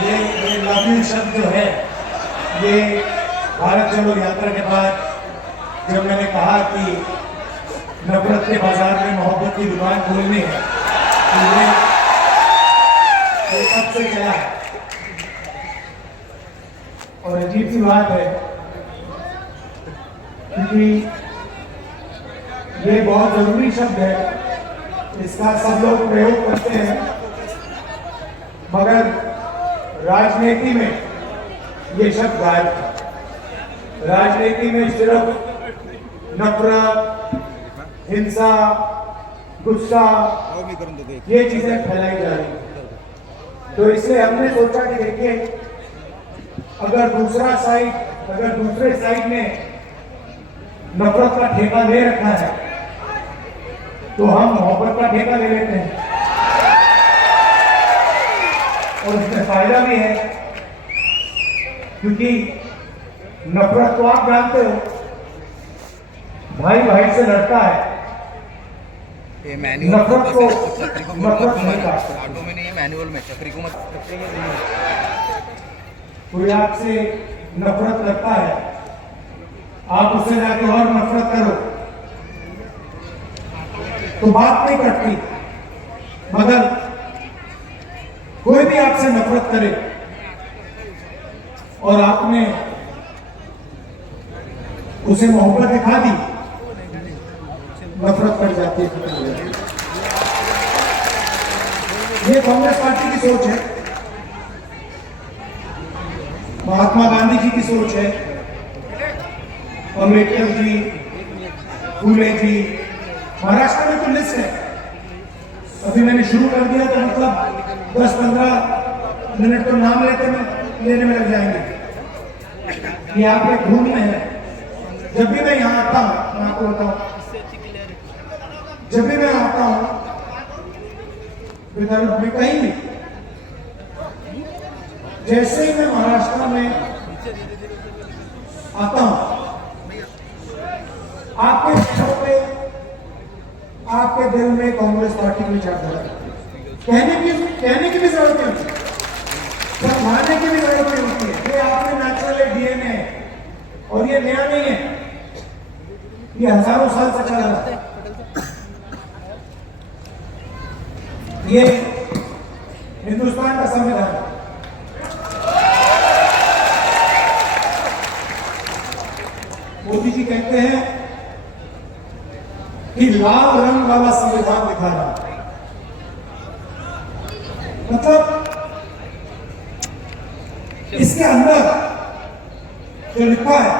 ये love you शब्द जो है, ये भारत जोड़ो यात्रा के बाद जब मैंने कहा कि नफरत के बाजार में मोहब्बत की दुकान खोलनी है, तो ये तब से चला है। और अजीब सी बात है क्योंकि ये बहुत जरूरी शब्द है, इसका सब लोग प्रयोग करते हैं, मगर राजनीति में ये शब्द गायब था। राजनीति में सिर्फ नफरत, हिंसा, गुस्सा, ये चीजें फैलाई जा रही हैं। तो इसलिए हमने सोचा कि देखिए, अगर दूसरे साइड ने नफरत का ठेका ले रखा है, तो हम मोहब्बत का ठेका ले लेते हैं। और इसमें फायदा भी है, क्योंकि नफरत तो आप जानते हो, भाई भाई से लड़ता है, नफरत को नफरत नहीं काटता। ऑटो में नहीं, मैनुअल में चक्री को मत। कोई आपसे नफरत करता है, आप उससे जाके और नफरत करो तो बात नहीं कटती। मगर कोई भी आपसे नफरत करे और आपने उसे मोहब्बत दिखा दी, नफरत कट जाती है, खत्म हो जाती है। ये कांग्रेस पार्टी की सोच है, महात्मा गांधी जी की सोच है, अम्बेडकर जी, फूले जी। महाराष्ट्र में तो लिस्ट है, अभी मैंने शुरू कर दिया तो मतलब 10-15 मिनट तो नाम लेने में लग जाएंगे। ये आपके खून में है। जब भी मैं यहाँ आता हूँ, मैं आपको बताऊं, जब भी मैं आता हूँ विदर्भ में कहीं भी, जैसे ही मैं महाराष्ट्र में आता हूं, आपके दिलों पे, आपके दिल में कांग्रेस पार्टी की विचारधारा कहने की भी जरूरत नहीं होती, समझाने की भी जरूरत नहीं होती है। ये आपके नेचुरल डीएनए है और ये नया नहीं है, ये हजारों साल से चला रहा है। ये हिंदुस्तान का संविधान है। मोदी जी कहते हैं कि लाल रंग वाला संविधान दिखा रहा है, मतलब इसके अंदर जो लिखा है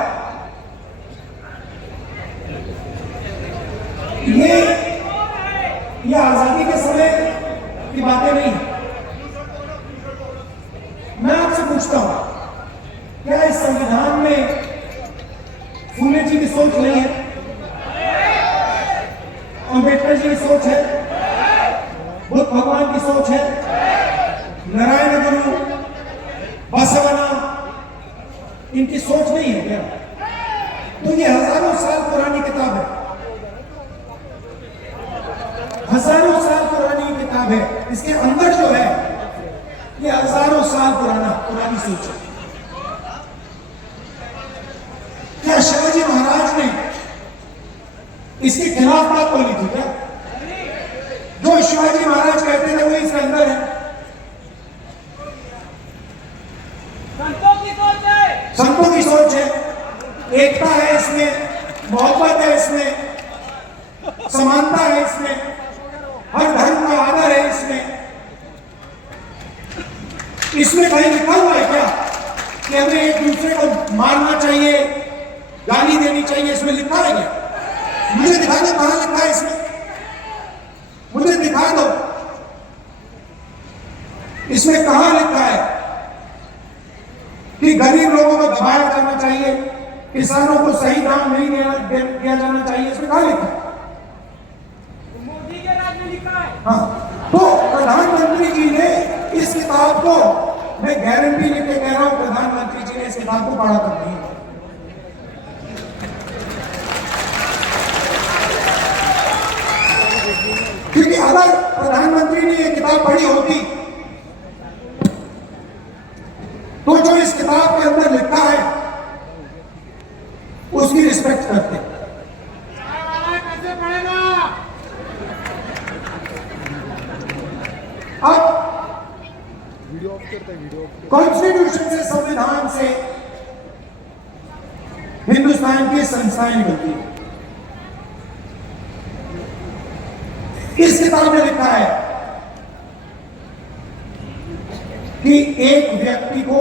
ये आजादी के समय की बातें नहीं। मैं आपसे पूछता हूं, क्या इस संविधान में फूले जी की सोच नहीं है? अम्बेडकर जी की सोच है? बुद्ध भगवान की सोच है? नारायण गुरु, बसवना, इनकी सोच नहीं है क्या? तो ये हजारों साल पुरानी किताब है, हजारों साल पुरानी किताब है। इसके अंदर जो है ये हजारों साल पुरानी सोच है। क्या शिवाजी महाराज ने इसके खिलाफ बात बोली थी क्या? जो शिवाजी महाराज कहते थे वो इसके अंदर है। संतों की सोच है, एकता है इसमें, मोहब्बत है इसमें, समानता है इसमें, हर धर्म का आदर है इसमें। इसमें कहीं लिखा हुआ है क्या कि हमें एक दूसरे को मारना चाहिए, गाली देनी चाहिए? इसमें लिखा है क्या? मुझे दिखा दो कहां लिखा है इसमें, मुझे दिखा दो इसमें कहां लिखा है कि गरीब लोगों को दबाया जाना चाहिए, किसानों को सही दाम नहीं दिया जाना चाहिए? इसमें कहां लिखा है? मोदी के राज में लिखा है। हाँ, तो प्रधानमंत्री जी ने इस किताब को, मैं गारंटी लेके कह रहा हूं, प्रधानमंत्री जी ने इस किताब को पढ़ा कर दी। क्योंकि अगर प्रधानमंत्री ने ये किताब पढ़ी होती कॉन्स्टिट्यूशन से, संविधान से हिंदुस्तान की संस्थाएं निकलती है। इस किताब में लिखा है कि एक व्यक्ति को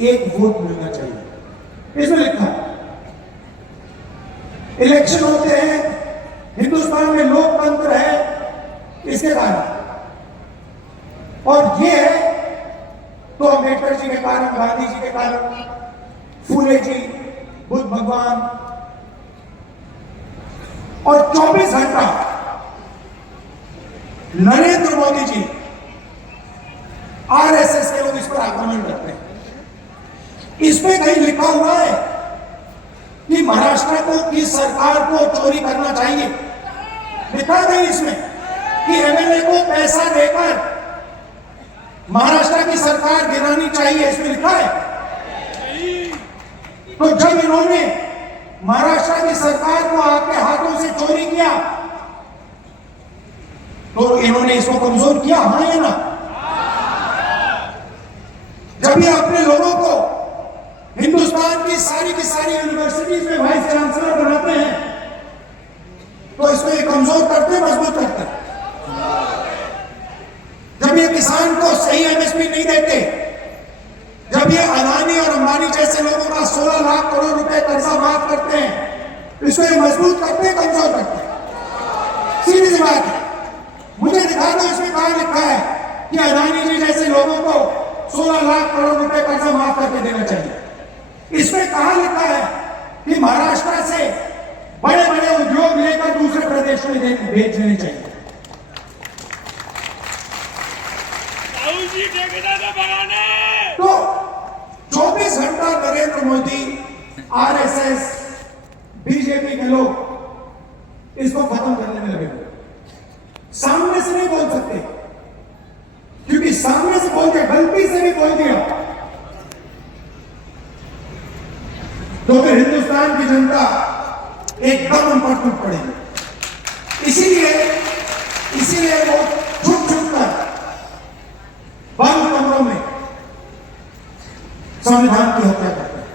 एक वोट मिलना चाहिए। इसमें लिखा है इलेक्शन होते हैं, हिंदुस्तान में लोकतंत्र है, इसके कारण, और ये है तो अम्बेडकर जी के कारण, गांधी जी के कारण, फूले जी, बुद्ध भगवान, और 24 घंटा नरेंद्र मोदी जी, आरएसएस के लोग इस पर आक्रमण करते हैं। इसमें कहीं लिखा हुआ है कि महाराष्ट्र को की सरकार को चोरी करना चाहिए? लिखा नहीं इसमें कि एमएलए को पैसा देकर महाराष्ट्र की सरकार गिरानी चाहिए, इसमें लिखा है? तो जब इन्होंने महाराष्ट्र की सरकार को आपके हाथों से चोरी किया तो इन्होंने इसको कमजोर किया, हाँ या ना? जब ये अपने लोगों को हिंदुस्तान की सारी यूनिवर्सिटीज में वाइस चांसलर बनाते हैं तो इसको ये कमजोर करते, मजबूत करते। जब ये किसान को सही एमएसपी नहीं देते, जब ये अदानी और अंबानी जैसे लोगों का 16 लाख करोड़ रुपए कर्जा माफ करते हैं, इसको ये मजबूत करते, कमजोर करते। सीधी सी बात है। मुझे दिखा दो इसमें कहां लिखा है कि अदानी जी जैसे लोगों को 16 लाख करोड़ रुपए कर्जा माफ करके देना चाहिए? इसमें कहां लिखा है कि महाराष्ट्र से बड़े बड़े उद्योग लेकर दूसरे प्रदेश में भेज देने चाहिए? तो 24 घंटा नरेंद्र मोदी, आरएसएस, बीजेपी के लोग इसको खत्म करने में लगे हुए। सामने से नहीं बोल सकते, क्योंकि सामने से बोल के गलती से भी बोल दिया तो फिर हिंदुस्तान की जनता एकदम उन पर टूट पड़ेगी। इसीलिए वो छुप कर बंद कमरों में संविधान की हत्या करते हैं।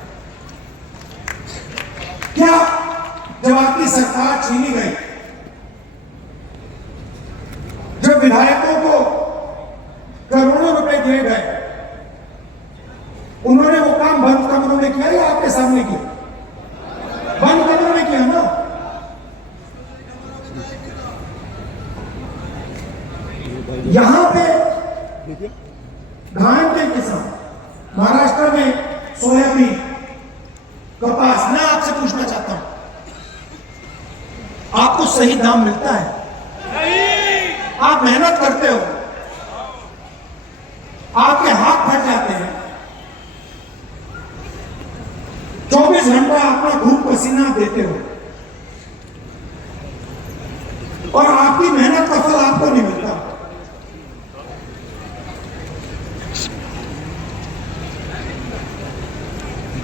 क्या जब आपकी सरकार छीनी गई, जब विधायकों को करोड़ों रुपए दिए गए, उन्होंने वो काम बंद कमरों में किया या आपके सामने किया? बंद कमरों में किया ना। यहां पे धान के किसान, महाराष्ट्र में सोयाबीन, कपास, मैं आपसे पूछना चाहता हूं, आपको सही दाम मिलता है? आप मेहनत करते हो, आपके हाथ फट जाते हैं, 24 घंटा अपना खून पसीना देते हो और आपकी मेहनत का फल आपको नहीं मिलता।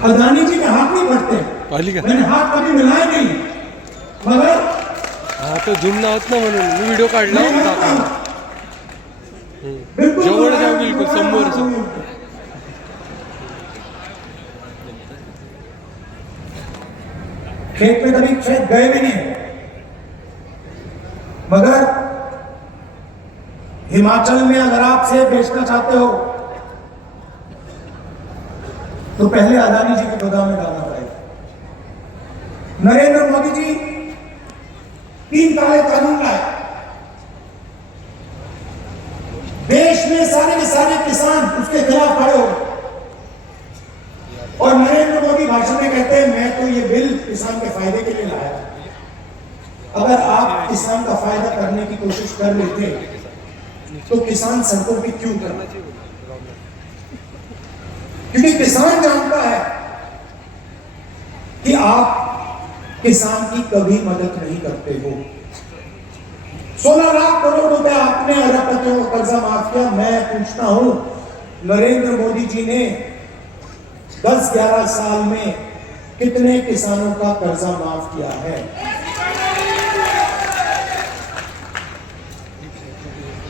अदानी जी के हाथ नहीं भरते, मैंने हाथ कभी मिलाया नहीं, मगर हा तो झूम ना होत ना म्हणून मी व्हिडिओ काढला होता। जवळ जाऊ, बिलकुल समोर जाऊ। खेत में कभी खेत गए भी नहीं, मगर हिमाचल में अगर आप सेब बेचना चाहते हो तो पहले अदानी जी के गोदाम में डालना पड़ेगा। नरेंद्र मोदी जी 3 काले कानून लाए, देश में सारे के सारे किसान उसके खिलाफ खड़े हो गए और नरेंद्र मोदी भाषण में कहते हैं मैं तो ये बिल किसान के फायदे के लिए लाया। अगर आप किसान का फायदा करने की कोशिश कर रहे थे तो किसान सड़कों पे क्यों करना? क्योंकि किसान जानता है कि आप किसान की कभी मदद नहीं करते हो। 16 लाख करोड़ रुपए आपने अरबपतियों को कर्जा माफ किया। मैं पूछता हूं, नरेंद्र मोदी जी ने 10-11 साल में कितने किसानों का कर्जा माफ किया है?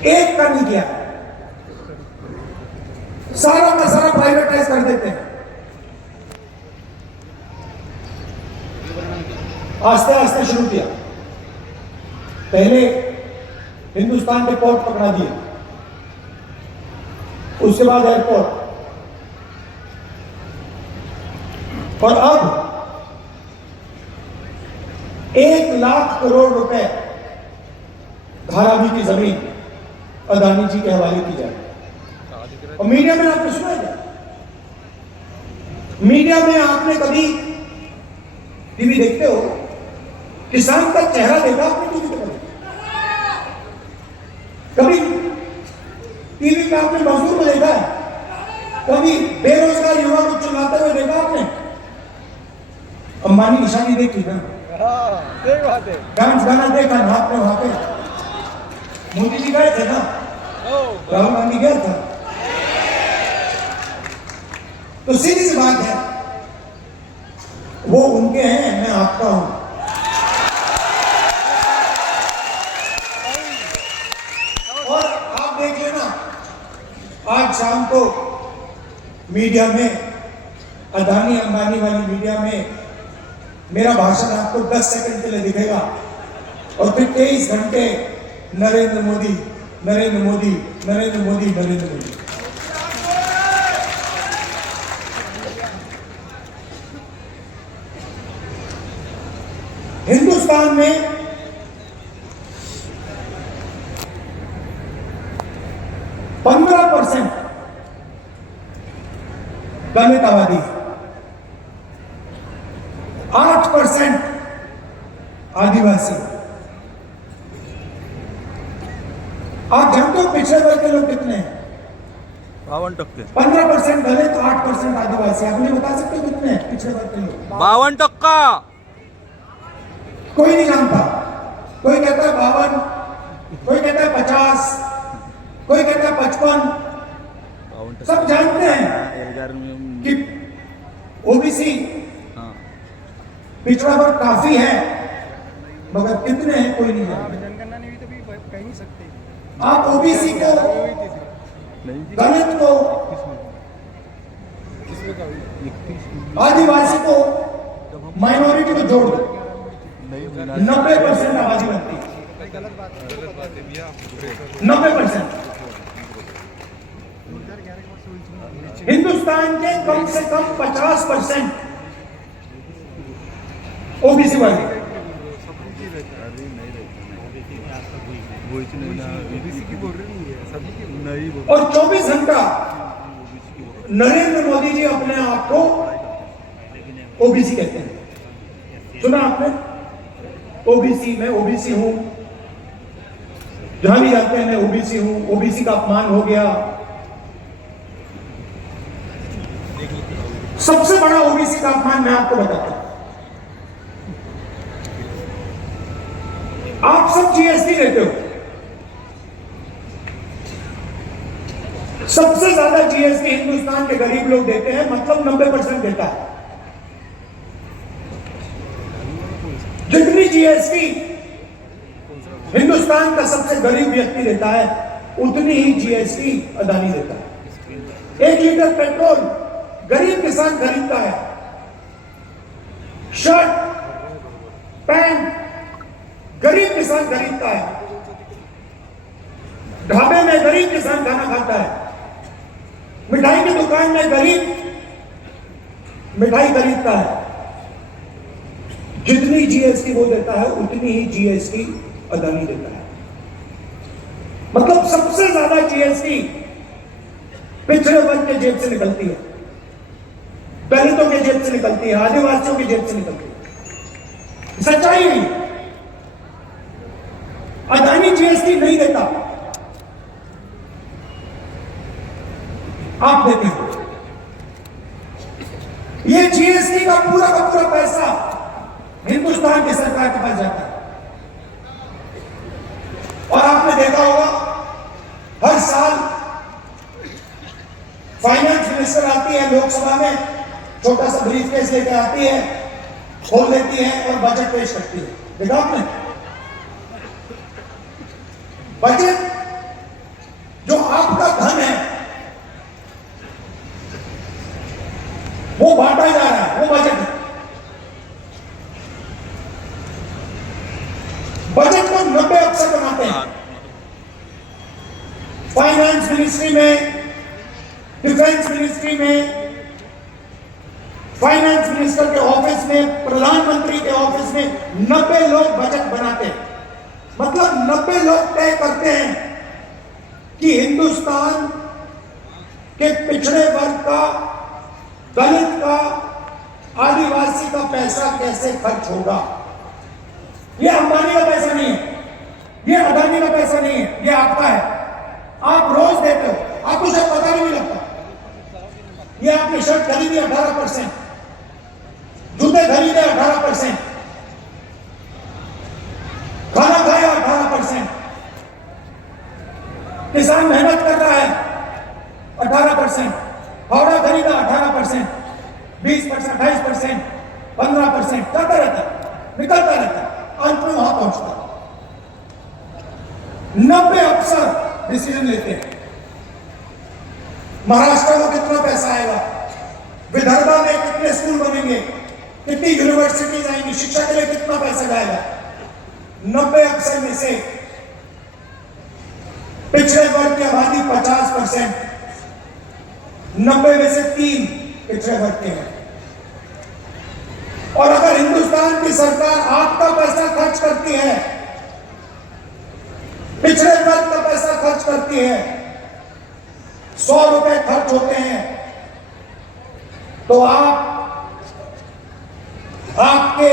एक का नहीं किया। सारा का सारा प्राइवेटाइज कर देते हैं। आस्ते आस्ते शुरू किया। पहले हिंदुस्तान के पोर्ट पकड़ा दिए, उसके बाद एयरपोर्ट, और अब 1,00,000 करोड़ रुपए धारावी की जमीन अदानी जी के हवाले की जाए। और मीडिया में आपने सुना है, मीडिया में आपने कभी टीवी देखते हो, किसान का चेहरा देखा आपने टीवी पे? कभी टीवी पे आपने मजदूर को देखा है? कभी बेरोजगार युवा को चिल्लाते हुए देखा आपने? अंबानी निशानी देखी ना, डांस गाना देखा ना आपने वहां पे? मोदी जी गए थे ना, राहुल गांधी गया था। तो सीधी सी बात है, वो उनके हैं, मैं आपका हूं। और आप देख लेना, आज शाम को मीडिया में, अदानी अंबानी वाली मीडिया में मेरा भाषण आपको 10 सेकंड के लिए दिखेगा, और फिर 23 घंटे नरेंद्र मोदी, नरेंद्र मोदी, नरेंद्र मोदी, नरेंद्र मोदी। हिंदुस्तान में %15 दलित आबादी, 8% आदिवासी। आप जानते हो पिछड़े वर्ग के लोग कितने हैं? 52%। 15% दलित, 8% आदिवासी। आप मुझे बता सकते हो कितने हैं पिछड़े वर्ग के लोग? 52%। कोई नहीं जानता। कोई कहता है 52, कोई कहता है 50, कोई कहता है 55। सब जानते हैं कि ओबीसी पिछड़ा वर्ग काफी है, मगर कितने हैं कोई नहीं जानता। जनगणना ने भी तो भी कह नहीं सकते। आप ओबीसी को, दलित को, आदिवासी को, माइनॉरिटी को जोड़ दो, 90% आबादी बनती है। 90%। हिंदुस्तान के कम से कम 50% ओबीसी वाले, और 24 घंटा नरेंद्र मोदी जी अपने आप को ओबीसी कहते हैं। सुना आपने? ओबीसी, मैं ओबीसी हूं, जहां भी जाते हैं मैं ओबीसी हूं, ओबीसी का अपमान हो गया। सबसे बड़ा ओबीसी का अपमान मैं आपको बताता हूं। आप सब जीएसटी लेते हो, सबसे ज्यादा जीएसटी हिंदुस्तान के गरीब लोग देते हैं, मतलब 90% देता है। जितनी जीएसटी हिंदुस्तान का सबसे गरीब व्यक्ति देता है, उतनी ही जीएसटी अदानी देता है। 1 लीटर पेट्रोल गरीब किसान खरीदता है, शर्ट पैंट गरीब किसान खरीदता है, ढाबे में गरीब किसान खाना खाता है, मिठाई की दुकान में गरीब मिठाई खरीदता है। जितनी जीएसटी वो देता है, उतनी ही जीएसटी अदानी देता है। मतलब सबसे ज्यादा जीएसटी पिछड़े वर्ग के जेब से निकलती है, दलितों के जेब से निकलती है, आदिवासियों की जेब से निकलती है। सच्चाई है। अदानी जीएसटी नहीं देता, आप देते हो। ये जीएसटी का पूरा पैसा हिंदुस्तान की सरकार के पास जाता है। और आपने देखा होगा, हर साल फाइनेंस मिनिस्टर आती है लोकसभा में, छोटा सा ब्रीफकेस लेकर आती है, खोल लेती है और बजट पेश करती है। देखा आपने? बजट जो आपका धन है, मिनिस्ट्री में, डिफेंस मिनिस्ट्री में, फाइनेंस मिनिस्टर के ऑफिस में, प्रधानमंत्री के ऑफिस में 90 लोग बजट बनाते हैं। मतलब 90 लोग तय करते हैं कि हिंदुस्तान के पिछड़े वर्ग का, दलित का, आदिवासी का पैसा कैसे खर्च होगा। ये अंबानी का पैसा नहीं है, ये अदानी का पैसा नहीं है, ये आपका है। आप रोज देते हो, आपको शायद पता नहीं लगता। ये आपने शर्ट खरीदी 18%, जूते खरीदे 18%, खाना खाया 18%, किसान मेहनत कर रहा है 18%, फावड़ा खरीदा 18%, 20%, 28%, 15%, चलता रहता, निकलता रहता, अंत में वहां पहुंचता। 90 अफसर डिसीजन लेते हैं। महाराष्ट्र को कितना पैसा आएगा, विदर्भा में कितने स्कूल बनेंगे, कितनी यूनिवर्सिटीज आएंगी, शिक्षा के लिए कितना पैसा जाएगा। 90 अफसर में से पिछड़े वर्ग की आबादी 50%, 90 में से 3 पिछड़े वर्ग के हैं। और अगर हिंदुस्तान की सरकार आपका पैसा खर्च करती है, पिछड़े वर्ग का पैसा खर्च करती है, 100 रुपए खर्च होते हैं, तो आपके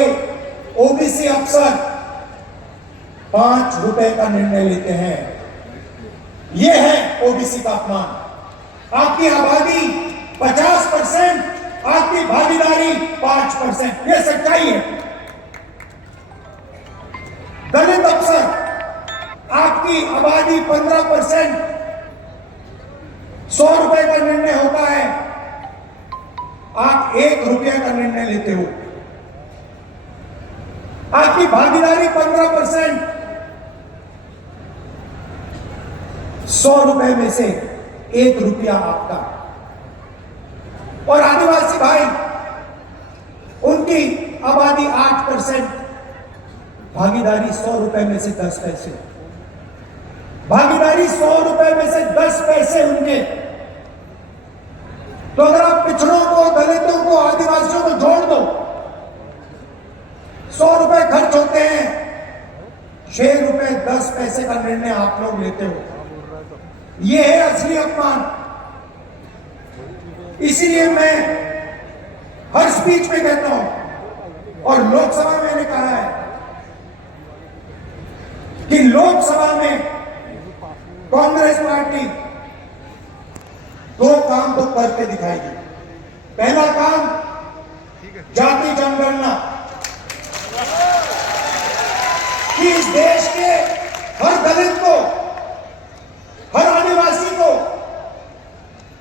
ओबीसी अफसर 5 रुपए का निर्णय लेते हैं। यह है ओबीसी का अपमान। आपकी आबादी 50%, आपकी भागीदारी 5%, यह सच्चाई है। दलित अफसर, आपकी आबादी 15%, 100 रुपए का निर्णय होता है, आप 1 रुपये का निर्णय लेते हो। आपकी भागीदारी 15%, 100 रुपए में से 1 रुपया आपका। और आदिवासी भाई, उनकी आबादी 8%, भागीदारी 100 रुपए में से 10 पैसे। भागीदारी 100 रुपए में से 10 पैसे उनके। तो अगर आप पिछड़ों को, दलितों को, आदिवासियों को जोड़ दो, 100 रुपए खर्च होते हैं, 6 रुपए 10 पैसे का निर्णय आप लोग लेते हो। यह है असली अपमान। इसीलिए मैं हर स्पीच में कहता हूं, और लोकसभा में मैंने कहा है कि लोकसभा में कांग्रेस पार्टी 2 काम तो करके दिखाएगी। पहला काम, जाति जनगणना, कि इस देश के हर दलित को, हर आदिवासी को,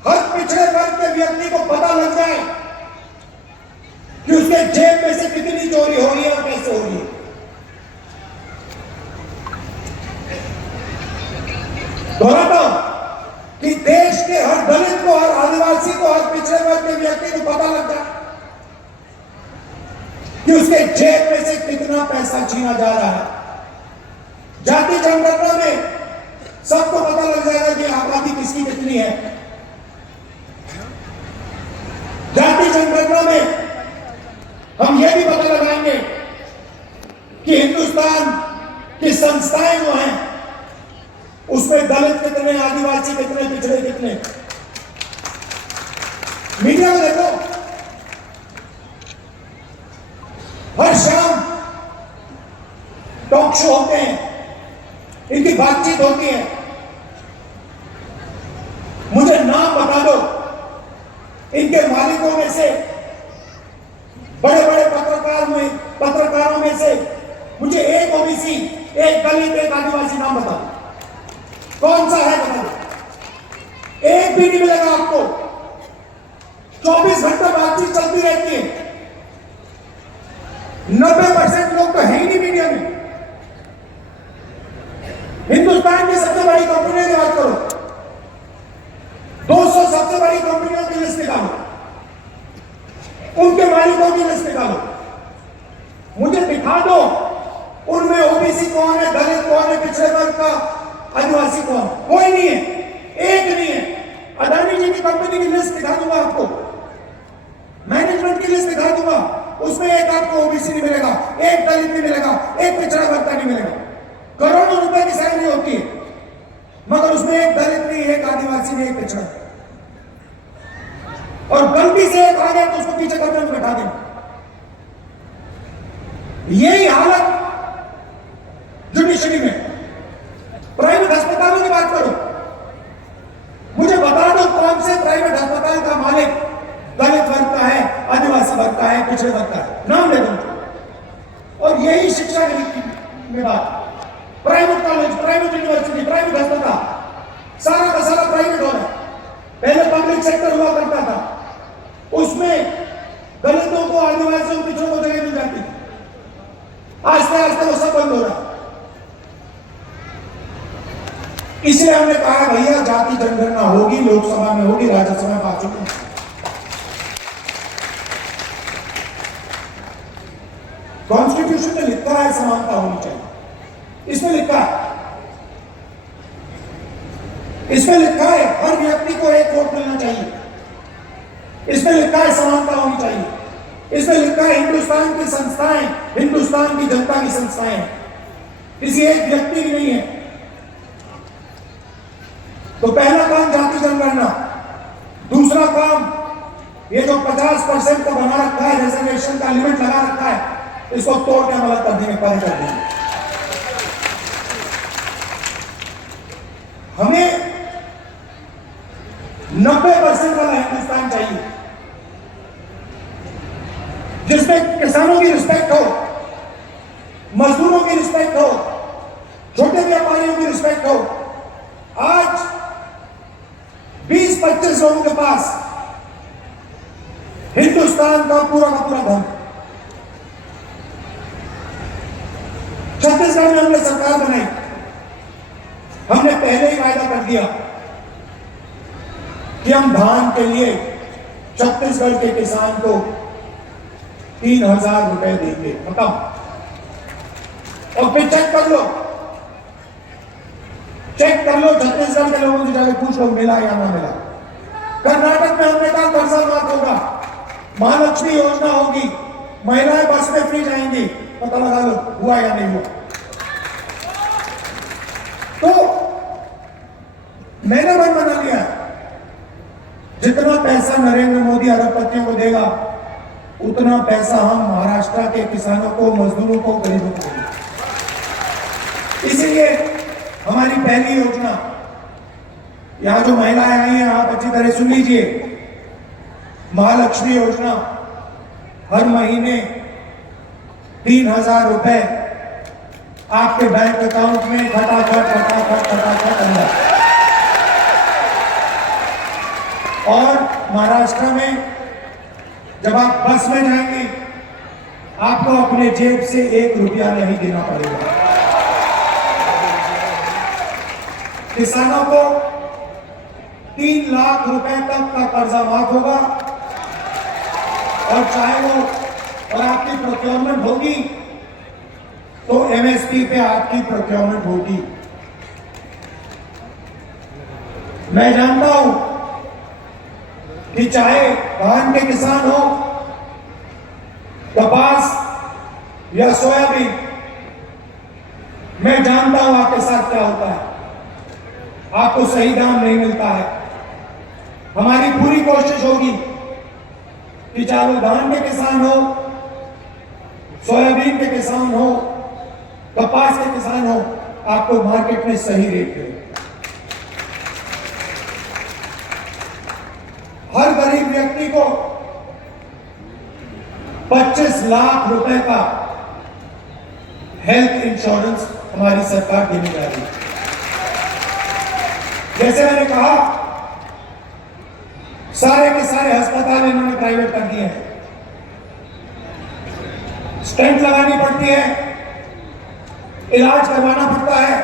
हर पिछड़े वर्ग के व्यक्ति को पता लग जाए कि उसके जेब में से कितनी चोरी हो रही है और कैसे हो रही है। दोहराता हूं कि देश के हर दलित को, हर आदिवासी को, हर पिछड़े वर्ग के व्यक्ति को पता लग जाए कि उसके जेब में से कितना पैसा छीना जा रहा है। जाति जनगणना में सबको पता लग जाएगा कि आबादी किसकी कितनी है। जाति जनगणना में हम यह भी पता लगाएंगे कि हिंदुस्तान की संस्थाएं जो हैं, उसमें दलित कितने, आदिवासी कितने, पिछड़े कितने। मीडिया में देखो, हर शाम टॉक शो होते हैं, इनकी बातचीत होती है। मुझे नाम बता दो इनके मालिकों में से, बड़े बड़े पत्रकारों में से मुझे एक ओबीसी, एक दलित, एक आदिवासी नाम बता दो। कौन सा है बता दो। एक भी नहीं मिलेगा आपको। 24 घंटे बातचीत चलती रहती है। 90% लोग तो है ही नहीं मीडिया में। हिंदुस्तान की सबसे बड़ी कंपनियों की बात करो, 200 सबसे बड़ी कंपनियों की लिस्ट निकालो, उनके मालिकों की लिस्ट निकालो, मुझे दिखा दो उनमें ओबीसी कौन है, दलित कौन है, पिछड़े वर्ग का, आदिवासी कौन। कोई नहीं है। एक नहीं है। अदानी जी की कंपनी की लिस्ट दिखा दूंगा आपको, मैनेजमेंट की लिस्ट दिखा दूंगा, उसमें एक आपको ओबीसी नहीं मिलेगा, एक दलित नहीं मिलेगा, एक पिछड़ा वर्ग नहीं मिलेगा। करोड़ों रुपए की सैलरी होती है, मगर उसमें एक दलित नहीं, एक आदिवासी नहीं, एक पिछड़ा। और गलती से एक आ गया तो उसको पीछे करने में बैठा देंगे। यही हालत जुडिशरी में। प्राइवेट अस्पतालों की बात करो, मुझे बता दो कौन से प्राइवेट अस्पताल का मालिक दलित वर्ग का है, आदिवासी वर्ग का है, पिछड़े वर्ग का है, नाम दे दो। और यही शिक्षा में बात, private college, private university, private अस्पताल, सारा का सारा प्राइवेट हो रहा है। पहले पब्लिक सेक्टर हुआ करता था, उसमें दलितों को, आदिवासियों, पिछड़ों को जगह मिल जाती थी। आस्ते आस्ते वो सब बंद हो रहा है। इसलिए हमने कहा भैया जाति जनगणना होगी, लोकसभा में होगी, राज्यसभा में आ चुकी है। कॉन्स्टिट्यूशन में लिखा है समानता होनी चाहिए, इसमें लिखा है, इसमें लिखा है हर व्यक्ति को एक वोट मिलना चाहिए, इसमें लिखा है समानता होनी चाहिए, इसमें लिखा है हिंदुस्तान की संस्थाएं हिंदुस्तान की जनता की संस्थाएं हैं, किसी एक व्यक्ति की नहीं है। तो पहला काम जाति जनगणना, दूसरा काम ये जो 50% का बना रखा है, रिजर्वेशन का लिमिट लगा रखा है, इसको तोड़ के अमल कर देंगे, परे कर देंगे। हमें 90% वाला हिंदुस्तान चाहिए, जिसमें किसानों की रिस्पेक्ट हो, मजदूरों की रिस्पेक्ट हो, छोटे व्यापारियों की रिस्पेक्ट हो। आज 20-25 लोगों के पास हिंदुस्तान का पूरा धन। छत्तीसगढ़ में हमने सरकार बनाई, हमने पहले ही वायदा कर दिया कि हम धान के लिए छत्तीसगढ़ के किसान को 3,000 रुपए देंगे, बताओ। और फिर चेक कर लो छत्तीसगढ़ के लोगों से जाकर पूछ लो मिला या ना मिला। कर्नाटक में हमने कहा कर्जा माफ होगा, महालक्ष्मी योजना होगी, महिलाएं बस में फ्री जाएंगी, पता लगा लो हुआ या नहीं हुआ। तो मैंने मन बना लिया, जितना पैसा नरेंद्र मोदी अरबपतियों को देगा, उतना पैसा हम महाराष्ट्र के किसानों को, मजदूरों को, गरीबों को देंगे। इसीलिए हमारी पहली योजना, यहां जो महिलाएं आई हैं आप अच्छी तरह सुन लीजिए, महालक्ष्मी योजना, हर महीने 3,000 रुपए आपके बैंक अकाउंट में फटाफट अंदर। और महाराष्ट्र में जब आप बस में जाएंगे, आपको अपने जेब से 1 रुपया नहीं देना पड़ेगा। किसानों को 3 लाख रुपए तक का कर्जा माफ होगा, और चाहे वो और आपकी प्रोक्योरमेंट होगी तो एमएसपी पे आपकी प्रोक्योरमेंट होगी। मैं जानता हूं कि चाहे धान के किसान हो, कपास या सोयाबीन, मैं जानता हूं आपके साथ क्या होता है, आपको सही दाम नहीं मिलता है। हमारी पूरी कोशिश होगी कि चाहे वो धान के किसान हो, सोयाबीन के किसान हो, कपास के किसान हो, आपको मार्केट में सही रेट मिले। हर गरीब व्यक्ति को 25 लाख रुपए का हेल्थ इंश्योरेंस हमारी सरकार देने जा रही है। जैसे मैंने कहा, सारे के सारे अस्पताल इन्होंने प्राइवेट कर दिए हैं। स्टेंट लगानी पड़ती है, इलाज करवाना पड़ता है,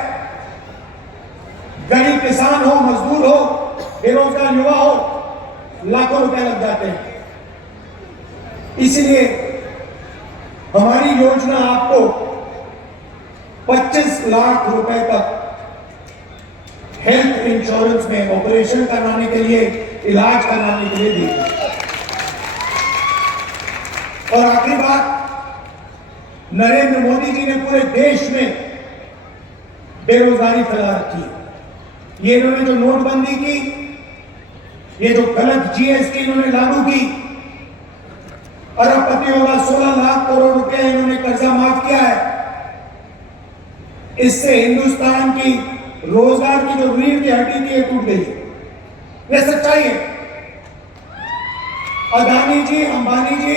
गरीब किसान हो, मजदूर हो, बेरोजगार युवा हो, लाखों रुपए लग जाते हैं। इसलिए हमारी योजना आपको 25 लाख रुपए तक हेल्थ इंश्योरेंस में ऑपरेशन कराने के लिए, इलाज कराने के लिए दी गई। और आखिरी बात, नरेंद्र मोदी जी ने पूरे देश में बेरोजगारी फैला रखी है। ये इन्होंने जो नोटबंदी की, ये जो गलत जीएसटी इन्होंने लागू की, अरबपतियों का 16 लाख करोड़ रुपए इन्होंने कर्जा माफ किया है। इससे हिंदुस्तान की रोजगार की जो रीढ़ की हड्डी थी, ये टूट गई। यह सच्चाई है। अदानी जी, अंबानी जी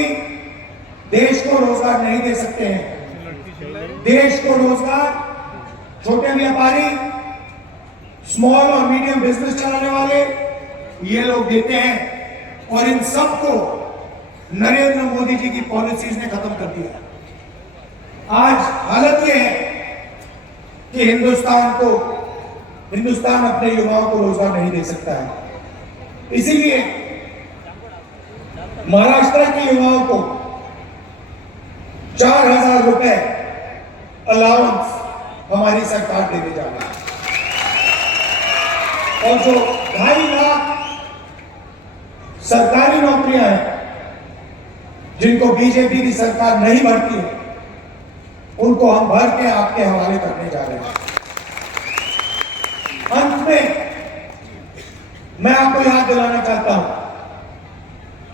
देश को रोजगार नहीं दे सकते हैं। देश को रोजगार छोटे व्यापारी, स्मॉल और मीडियम बिजनेस चलाने वाले, ये लोग देते हैं। और इन सबको नरेंद्र मोदी जी की पॉलिसीज ने खत्म कर दिया। आज हालत यह है कि हिंदुस्तान अपने युवाओं को रोजगार नहीं दे सकता है। इसीलिए महाराष्ट्र के युवाओं को 4,000 रुपए अलाउंस हमारी सरकार देने जा रही है। और जो 2.5 लाख सरकारी नौकरियां हैं जिनको बीजेपी की सरकार नहीं भरती है, उनको हम भर के आपके हवाले करने जा रहे हैं। अंत में मैं आपको याद दिलाना चाहता हूं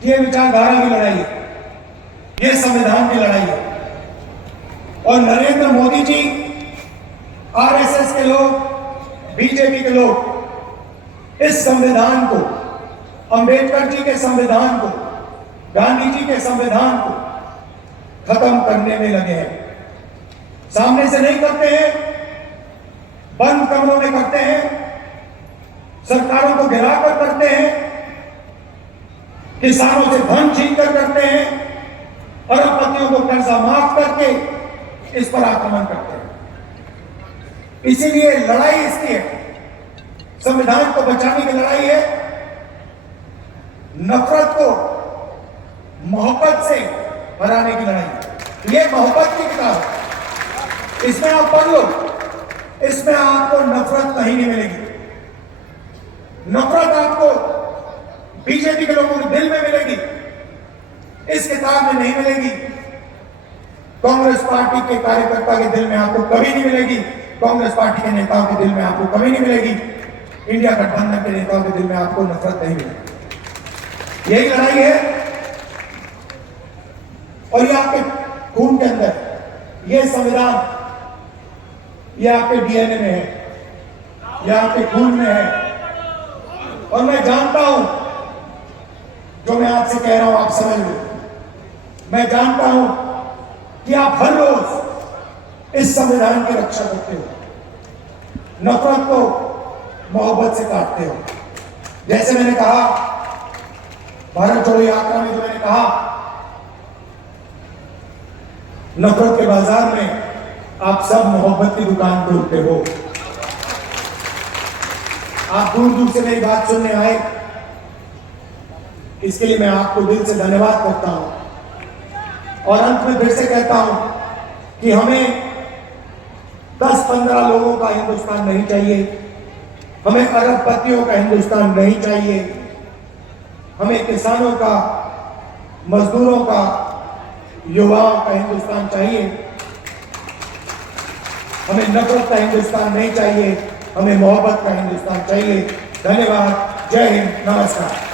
कि यह विचारधारा की लड़ाई है, यह संविधान की लड़ाई है। और नरेंद्र मोदी जी, आरएसएस के लोग, बीजेपी के लोग इस संविधान को, अंबेडकर जी के संविधान को, गांधी जी के संविधान को खत्म करने में लगे हैं। सामने से नहीं करते हैं, बंद कमरों में करते हैं, सरकारों को गिराकर करते हैं, किसानों से धन छीनकर करते हैं, अरबपतियों को कर्जा माफ करके इस पर आक्रमण करते हैं। इसीलिए लड़ाई इसकी है, संविधान को बचाने की लड़ाई है। नफरत को मोहब्बत से हराने की लड़ाई है। यह मोहब्बत की किताब है, इसमें आप पढ़ लो, इसमें आपको नफरत कहीं नहीं मिलेगी। नफरत आपको बीजेपी के लोगों के दिल में मिलेगी, इस किताब में नहीं मिलेगी। कांग्रेस पार्टी के कार्यकर्ता के दिल में आपको कभी नहीं मिलेगी, कांग्रेस पार्टी के नेताओं के दिल में आपको कभी नहीं मिलेगी, इंडिया गठबंधन के नेताओं के दिल में आपको नफरत नहीं मिलेगी। यही लड़ाई है और ये आपके खून के अंदर, ये संविधान, ये आपके डीएनए में है, ये आपके खून में है। और मैं जानता हूं, जो मैं आपसे कह रहा हूं आप समझ लो, मैं जानता हूं कि आप हर रोज इस संविधान की रक्षा करते हो, नफरत को मोहब्बत से काटते हो। जैसे मैंने कहा भारत जोड़ो यात्रा में, जो मैंने कहा नफरत के बाजार में आप सब मोहब्बत की दुकान खोलते हो। आप दूर दूर से मेरी बात सुनने आए, इसके लिए मैं आपको दिल से धन्यवाद करता हूं। और अंत में फिर से कहता हूं कि हमें 10-15 लोगों का हिंदुस्तान नहीं चाहिए, हमें अरबपतियों का हिंदुस्तान नहीं चाहिए, हमें किसानों का, मजदूरों का, युवाओं का हिंदुस्तान चाहिए। हमें नफरत का हिंदुस्तान नहीं चाहिए, हमें मोहब्बत का हिंदुस्तान चाहिए। धन्यवाद। जय हिंद। नमस्कार।